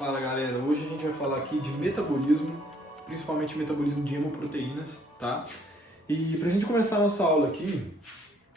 Fala galera, hoje a gente vai falar aqui de metabolismo, principalmente metabolismo de hemoproteínas, tá? E pra gente começar a nossa aula aqui,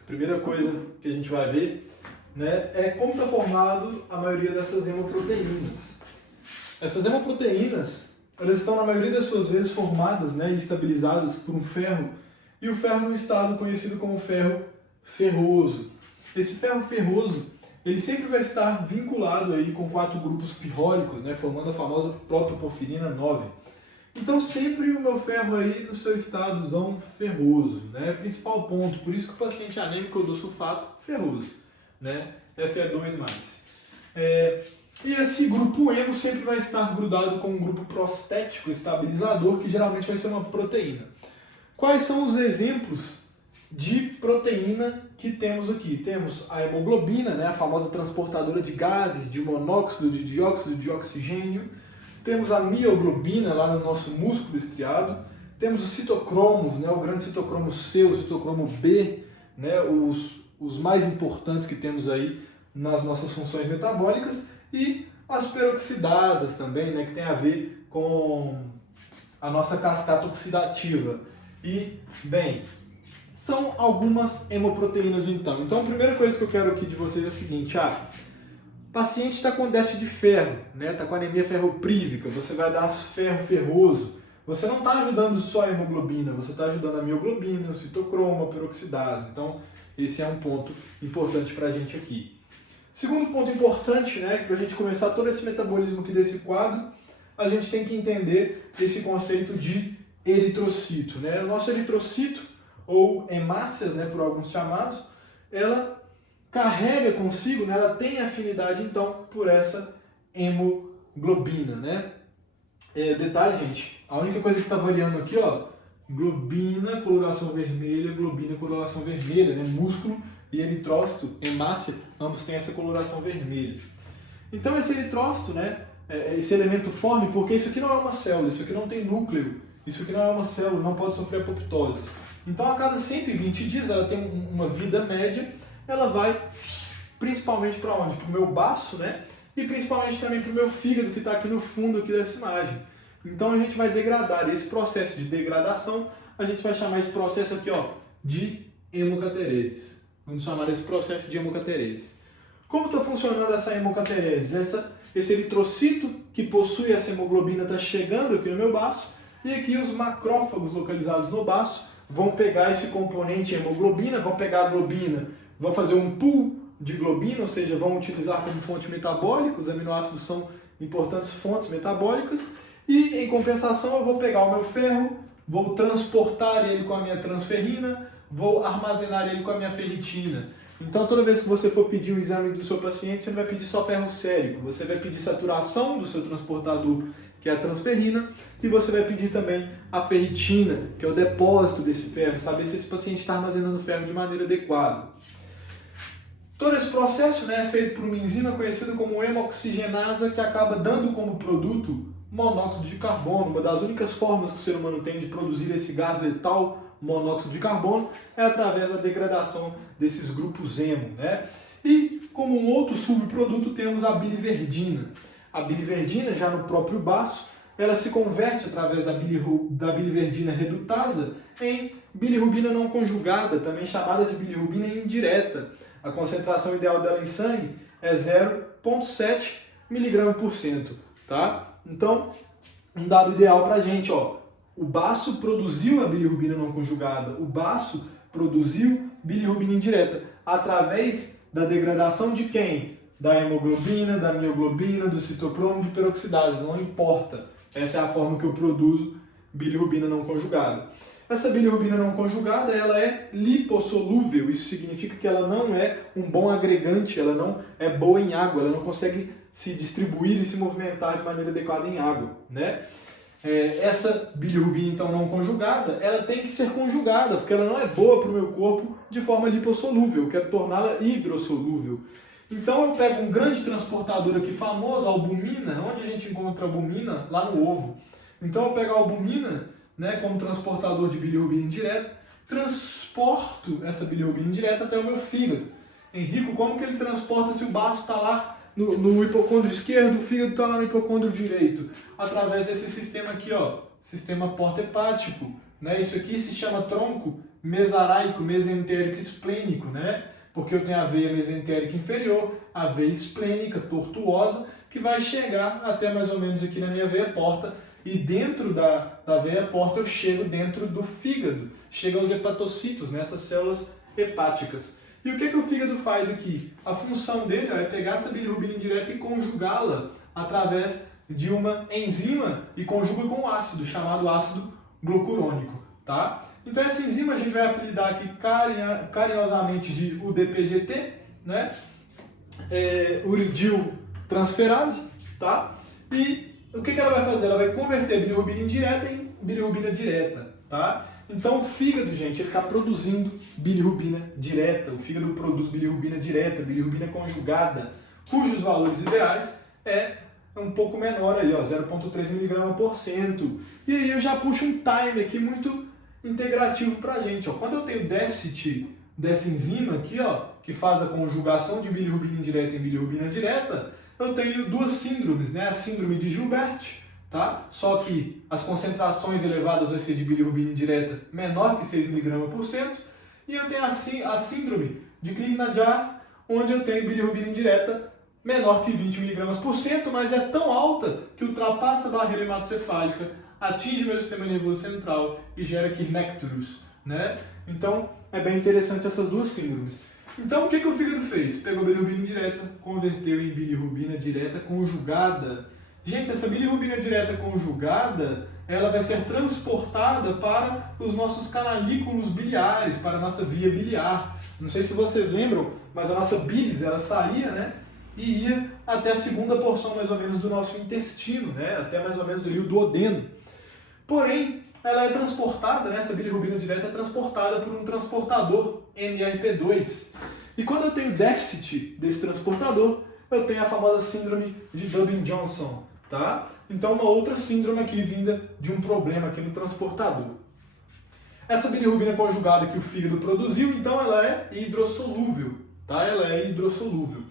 a primeira coisa que a gente vai ver, né, é como está formado a maioria dessas hemoproteínas. Essas hemoproteínas, elas estão na maioria das suas vezes formadas, né, e estabilizadas por um ferro, e o ferro num estado conhecido como ferro ferroso. Esse ferro ferroso, ele sempre vai estar vinculado aí com 4 grupos pirrólicos, né, formando a famosa protoporfirina 9. Então sempre o meu ferro aí no seu estadozão ferroso, né, principal ponto, por isso que o paciente anêmico eu dou sulfato ferroso, né, Fe2+. E esse grupo hemo sempre vai estar grudado com um grupo prostético estabilizador, que geralmente vai ser uma proteína. Quais são os exemplos de proteína que temos aqui? Temos a hemoglobina, né, a famosa transportadora de gases, de monóxido, de dióxido, de oxigênio. Temos a mioglobina lá no nosso músculo estriado. Temos os citocromos, né, o grande citocromo C, o citocromo B, né, os mais importantes que temos aí nas nossas funções metabólicas. E as peroxidasas também, né, que tem a ver com a nossa cascata oxidativa. E, bem, são algumas hemoproteínas então. Então a primeira coisa que eu quero aqui de vocês é a seguinte, o paciente está com déficit de ferro, né? Está com anemia ferroprívica, você vai dar ferro ferroso. Você não está ajudando só a hemoglobina, você está ajudando a mioglobina, o citocromo, a peroxidase. Então esse é um ponto importante para a gente aqui. Segundo ponto importante, né, para a gente começar todo esse metabolismo aqui desse quadro, a gente tem que entender esse conceito de eritrocito, né? O nosso eritrocito, ou hemácias, né, por alguns chamados, ela carrega consigo, né, ela tem afinidade então por essa hemoglobina, né? Detalhe, gente, a única coisa que está variando aqui, globina, coloração vermelha, globina, coloração vermelha, né? Músculo e eritrócito, hemácia, ambos têm essa coloração vermelha. Então esse eritrócito, né, esse elemento forme, porque isso aqui não é uma célula, isso aqui não tem núcleo, isso aqui não é uma célula, não pode sofrer apoptose. Então a cada 120 dias ela tem uma vida média, ela vai principalmente para onde? Para o meu baço, né? E principalmente também para o meu fígado, que está aqui no fundo aqui dessa imagem. Então a gente vai degradar, esse processo de degradação, a gente vai chamar esse processo aqui, de hemocatereses. Vamos chamar esse processo de hemocatereses. Como está funcionando essa hemocatereses? Esse eritrocito que possui essa hemoglobina está chegando aqui no meu baço, e aqui os macrófagos localizados no baço vão pegar esse componente hemoglobina, vão pegar a globina, vão fazer um pool de globina, ou seja, vão utilizar como fonte metabólica, os aminoácidos são importantes fontes metabólicas, e em compensação eu vou pegar o meu ferro, vou transportar ele com a minha transferrina, vou armazenar ele com a minha ferritina. Então toda vez que você for pedir um exame do seu paciente, você não vai pedir só ferro sérico, você vai pedir saturação do seu transportador, que é a transferrina, e você vai pedir também a ferritina, que é o depósito desse ferro, saber se esse paciente está armazenando ferro de maneira adequada. Todo esse processo, né, é feito por uma enzima conhecida como hemoxigenasa, que acaba dando como produto monóxido de carbono. Uma das únicas formas que o ser humano tem de produzir esse gás letal, monóxido de carbono, é através da degradação desses grupos hemo, né? E como um outro subproduto temos a biliverdina. A biliverdina, já no próprio baço, ela se converte através da biliverdina redutasa em bilirrubina não conjugada, também chamada de bilirrubina indireta. A concentração ideal dela em sangue é 0,7 mg/cento, tá? Então, um dado ideal para a gente, o baço produziu a bilirrubina não conjugada, o baço produziu bilirrubina indireta, através da degradação de quem? Da hemoglobina, da mioglobina, do citocromo, de peroxidase, não importa. Essa é a forma que eu produzo bilirrubina não conjugada. Essa bilirrubina não conjugada, ela é lipossolúvel, isso significa que ela não é um bom agregante, ela não é boa em água, ela não consegue se distribuir e se movimentar de maneira adequada em água, né? Essa bilirrubina então não conjugada, ela tem que ser conjugada, porque ela não é boa para o meu corpo de forma lipossolúvel, eu quero torná-la hidrossolúvel. Então eu pego um grande transportador aqui famoso, a albumina. Onde a gente encontra a albumina? Lá no ovo. Então eu pego a albumina, né, como transportador de bilirrubina indireta, transporto essa bilirrubina indireta até o meu fígado. Henrico, como que ele transporta se o baço está lá no hipocôndrio esquerdo, o fígado está lá no hipocôndrio direito, através desse sistema aqui, ó, sistema porta-hepático, né? Isso aqui se chama tronco mesaraico, mesentérico esplênico, né? Porque eu tenho a veia mesentérica inferior, a veia esplênica, tortuosa, que vai chegar até mais ou menos aqui na minha veia porta, e dentro da veia porta eu chego dentro do fígado, chego aos hepatocitos, nessas células hepáticas. E o que o fígado faz aqui? A função dele é pegar essa bilirrubina indireta e conjugá-la através de uma enzima e conjuga com um ácido, chamado ácido glucurônico, tá? Então essa enzima a gente vai apelidar aqui carinhosamente de UDPGT, né? Uridiltransferase, tá? E o que ela vai fazer? Ela vai converter bilirrubina indireta em bilirrubina direta, tá? Então o fígado, gente, ele está produzindo bilirrubina direta. O fígado produz bilirrubina direta, bilirrubina conjugada, cujos valores ideais é um pouco menor aí, ó, 0,3 mg/%. E aí eu já puxo um time aqui muito integrativo para a gente, ó. Quando eu tenho déficit dessa enzima aqui, ó, que faz a conjugação de bilirrubina indireta em bilirrubina direta, eu tenho duas síndromes, né? A síndrome de Gilbert, tá? Só que as concentrações elevadas vai ser de bilirrubina indireta menor que 6 mg/%, e eu tenho a síndrome de Crigler-Najjar, onde eu tenho bilirrubina indireta menor que 20 mg/%, mas é tão alta que ultrapassa a barreira hematocefálica, atinge meu sistema nervoso central e gera Kernicterus, né? Então, é bem interessante essas duas síndromes. Então, o que o fígado fez? Pegou bilirrubina indireta, converteu em bilirrubina direta conjugada. Gente, essa bilirrubina direta conjugada, ela vai ser transportada para os nossos canalículos biliares, para a nossa via biliar. Não sei se vocês lembram, mas a nossa bilis, ela saía, né? E ia até a segunda porção, mais ou menos, do nosso intestino, né? Até mais ou menos ali o duodeno. Porém, ela é transportada, né? Essa bilirrubina direta é transportada por um transportador NRP2. E quando eu tenho déficit desse transportador, eu tenho a famosa síndrome de Dubin-Johnson, tá? Então, uma outra síndrome aqui vinda de um problema aqui no transportador. Essa bilirrubina conjugada que o fígado produziu, então ela é hidrossolúvel, tá? Ela é hidrossolúvel.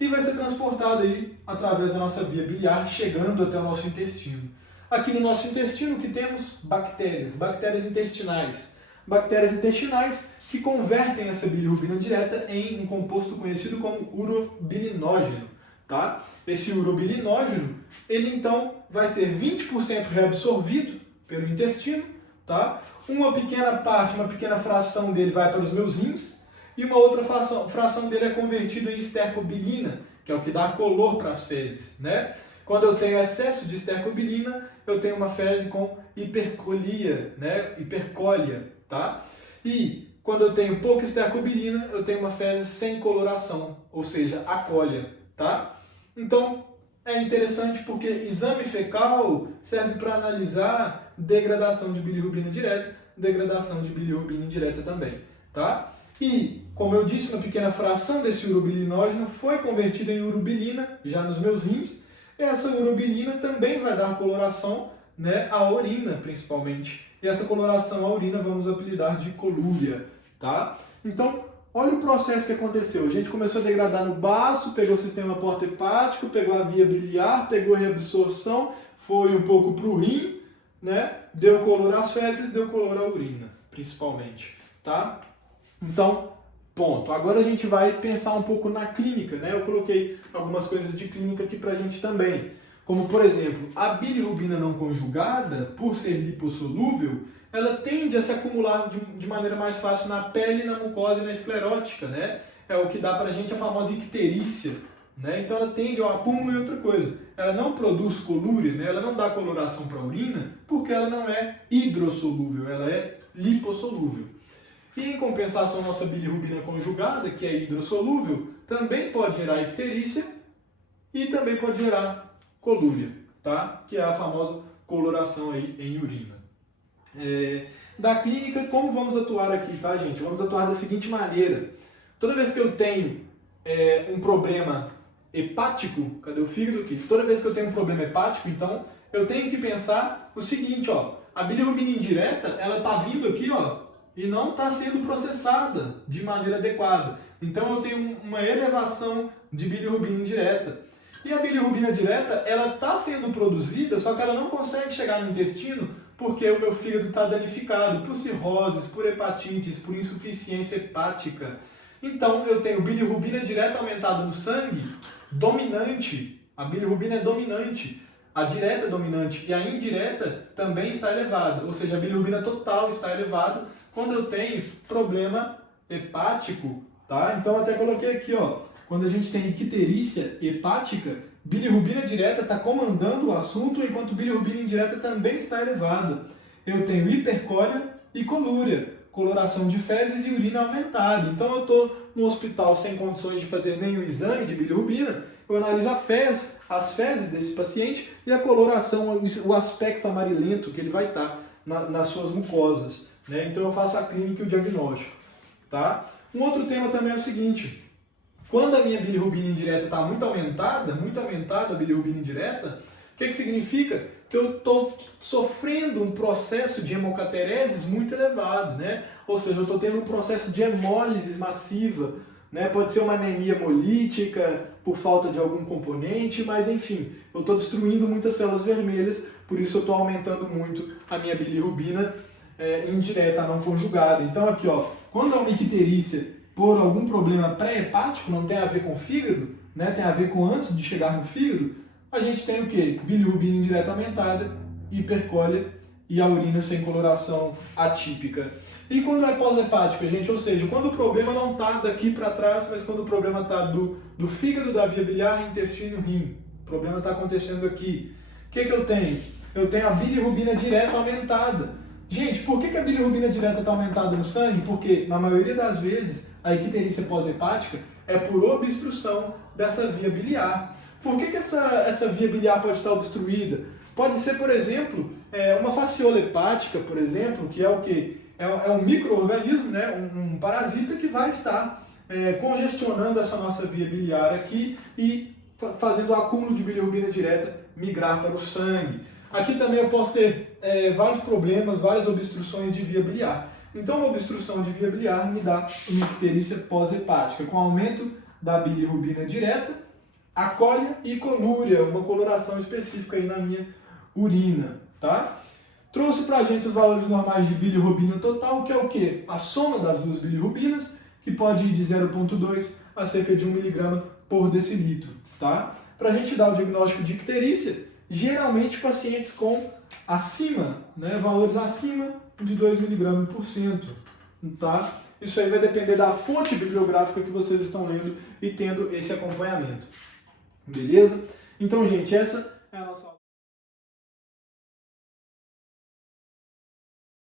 E vai ser transportada aí através da nossa via biliar, chegando até o nosso intestino. Aqui no nosso intestino que temos bactérias intestinais. Bactérias intestinais que convertem essa bilirrubina direta em um composto conhecido como urobilinógeno, tá? Esse urobilinógeno, ele então vai ser 20% reabsorvido pelo intestino, tá? Uma pequena parte, uma pequena fração dele vai para os meus rins e uma outra fração dele é convertida em estercobilina, que é o que dá color para as fezes, né? Quando eu tenho excesso de estercobilina, eu tenho uma fezes com hipercolia, né? Hipercólia, tá? E quando eu tenho pouca estercobilina, eu tenho uma fezes sem coloração, ou seja, acólia, tá? Então, é interessante porque exame fecal serve para analisar degradação de bilirrubina direta, degradação de bilirrubina indireta também, tá? E, como eu disse, uma pequena fração desse urobilinógeno foi convertida em urobilina, já nos meus rins. Essa urobilina também vai dar coloração, né, à urina, principalmente. E essa coloração à urina vamos apelidar de colúria, tá? Então, olha o processo que aconteceu. A gente começou a degradar no baço, pegou o sistema porta-hepático, pegou a via biliar, pegou a reabsorção, foi um pouco para o rim, né? Deu color às fezes, deu color à urina, principalmente, tá? Então, ponto. Agora a gente vai pensar um pouco na clínica, né? Eu coloquei algumas coisas de clínica aqui pra gente também. Como, por exemplo, a bilirrubina não conjugada, por ser lipossolúvel, ela tende a se acumular de maneira mais fácil na pele, na mucosa e na esclerótica, né? É o que dá pra gente a famosa icterícia, né? Então ela tende ao acúmulo e outra coisa. Ela não produz colúria, né? Ela não dá coloração para a urina, porque ela não é hidrossolúvel, ela é lipossolúvel. E em compensação, nossa bilirrubina conjugada, que é hidrossolúvel, também pode gerar icterícia e também pode gerar colúria, tá? Que é a famosa coloração aí em urina. Da clínica, como vamos atuar aqui, tá, gente? Vamos atuar da seguinte maneira. Toda vez que eu tenho um problema hepático, cadê o fígado aqui? Toda vez que eu tenho um problema hepático, então, eu tenho que pensar o seguinte, ó. A bilirrubina indireta, ela tá vindo aqui, ó, e não está sendo processada de maneira adequada. Então eu tenho uma elevação de bilirrubina indireta. E a bilirrubina direta, ela está sendo produzida, só que ela não consegue chegar no intestino porque o meu fígado está danificado por cirroses, por hepatites, por insuficiência hepática. Então, eu tenho bilirrubina direta aumentada no sangue, dominante. A bilirrubina é dominante. A direta é dominante e a indireta também está elevada. Ou seja, a bilirrubina total está elevada quando eu tenho problema hepático, tá? Então, até coloquei aqui, ó. Quando a gente tem icterícia hepática, bilirrubina direta está comandando o assunto, enquanto bilirrubina indireta também está elevada. Eu tenho hipercólia e colúria, coloração de fezes e urina aumentada. Então eu estou no hospital sem condições de fazer nenhum exame de bilirrubina, eu analiso as fezes desse paciente e a coloração, o aspecto amarelento que ele vai estar nas suas mucosas, né? Então eu faço a clínica e o diagnóstico, tá? Um outro tema também é o seguinte: quando a minha bilirrubina indireta está muito aumentada a bilirrubina indireta, o que significa? Que eu estou sofrendo um processo de hemocatereses muito elevado, né? Ou seja, eu estou tendo um processo de hemólise massiva, né? Pode ser uma anemia hemolítica, por falta de algum componente, mas enfim, eu estou destruindo muitas células vermelhas, por isso eu estou aumentando muito a minha bilirrubina indireta, não conjugada. Então aqui, ó, quando há uma icterícia por algum problema pré-hepático, não tem a ver com o fígado, né? Tem a ver com antes de chegar no fígado, a gente tem o quê? Bilirrubina indireta aumentada, hipercólia e a urina sem coloração atípica. E quando é pós-hepática, gente? Ou seja, quando o problema não está daqui para trás, mas quando o problema está do fígado, da via biliar, intestino, rim. O problema está acontecendo aqui. O que eu tenho? Eu tenho a bilirrubina direta aumentada. Gente, por que a bilirrubina direta está aumentada no sangue? Porque, na maioria das vezes, a icterícia pós-hepática é por obstrução dessa via biliar. Por que essa via biliar pode estar obstruída? Pode ser, por exemplo, uma fasciola hepática, por exemplo, que é o quê? É um micro-organismo, né? Um parasita que vai estar congestionando essa nossa via biliar aqui e fazendo o acúmulo de bilirrubina direta migrar para o sangue. Aqui também eu posso ter vários problemas, várias obstruções de via biliar. Então, uma obstrução de via biliar me dá uma icterícia pós-hepática, com aumento da bilirrubina direta, acólia e colúria, uma coloração específica aí na minha urina, tá? Trouxe pra gente os valores normais de bilirrubina total, que é o quê? A soma das duas bilirrubinas, que pode ir de 0,2 a cerca de 1 mg por decilitro, tá? Pra gente dar o diagnóstico de icterícia, geralmente pacientes com valores acima de 2 mg por cento, tá? Isso aí vai depender da fonte bibliográfica que vocês estão lendo e tendo esse acompanhamento. Beleza? Então, gente, essa